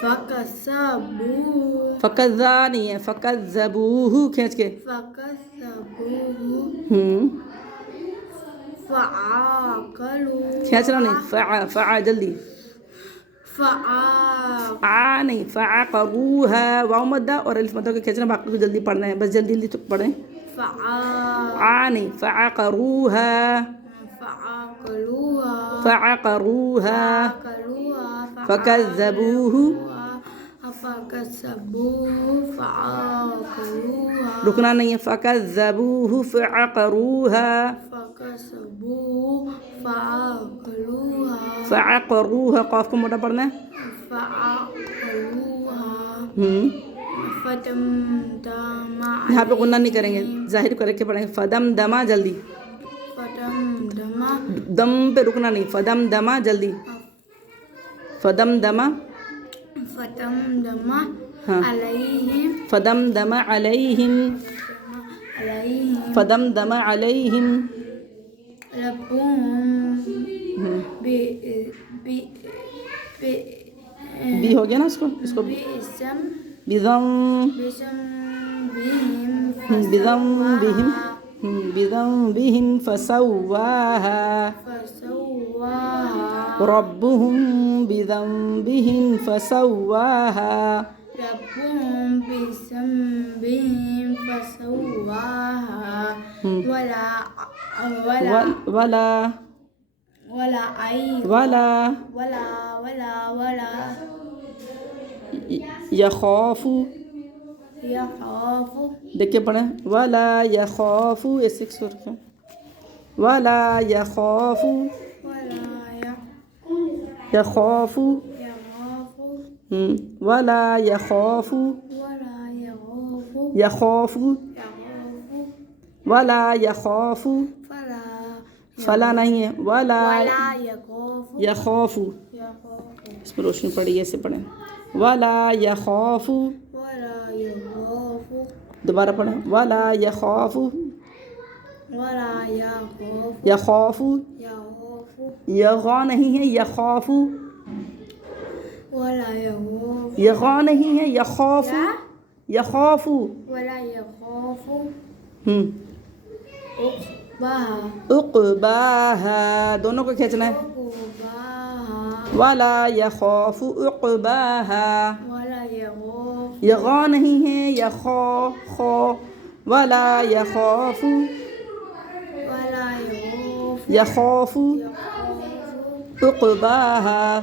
فكذبوه فکذا نہیں ہے، فکذبوہ کھینچ کے. فكذبوه فعقلوا کھینچنا نہیں، فع جلدی. فعقلوا نہیں، فعقروها واو مدہ اور الف مدہ کو کھینچنا، باقی کو جلدی پڑھنا ہے، بس جلدی جلدی تو پڑھیں. نہیں، فعقروها فعقروها فكذبوه فعقلوها رکنا نہیں ہے، فكذبوه فعقروها فعقروها قاف کو موٹا پڑھنا ہے. فدمدم یہاں پہ غنہ نہیں کریں گے، ظاہر کر کے پڑھیں گے. فدمدما جلدی، دم پہ رکنا نہیں، فدمدما جلدی. فدمدما ہاں، عليهم فدمدم علیہم فدمدم علیہم ربهم بھی ہو گیا نا، اس کو بذنبهم فسواها ربهم بذنبهم فسواها ولا يخاف دیکھیں پڑھیں، ولا يخاف ایسے سر کے، ولا يخاف يخاف ولا يخاف يخاف ولا يخاف فلا نہیں ہے، ولا يخاف اس پر روشنی پڑی ہے، ایسے پڑھیں. ولا يخاف دوبارہ پڑھیں، ولا يخاف يخاف یغا نہیں ہے، یخاف یغا نہیں ہے، یخاف یخاف عقباها دونوں کو کھینچنا ہے. ولا يخاف عقباها یغا نہیں ہے، یخا خا ولا يخاف يخاف عقباها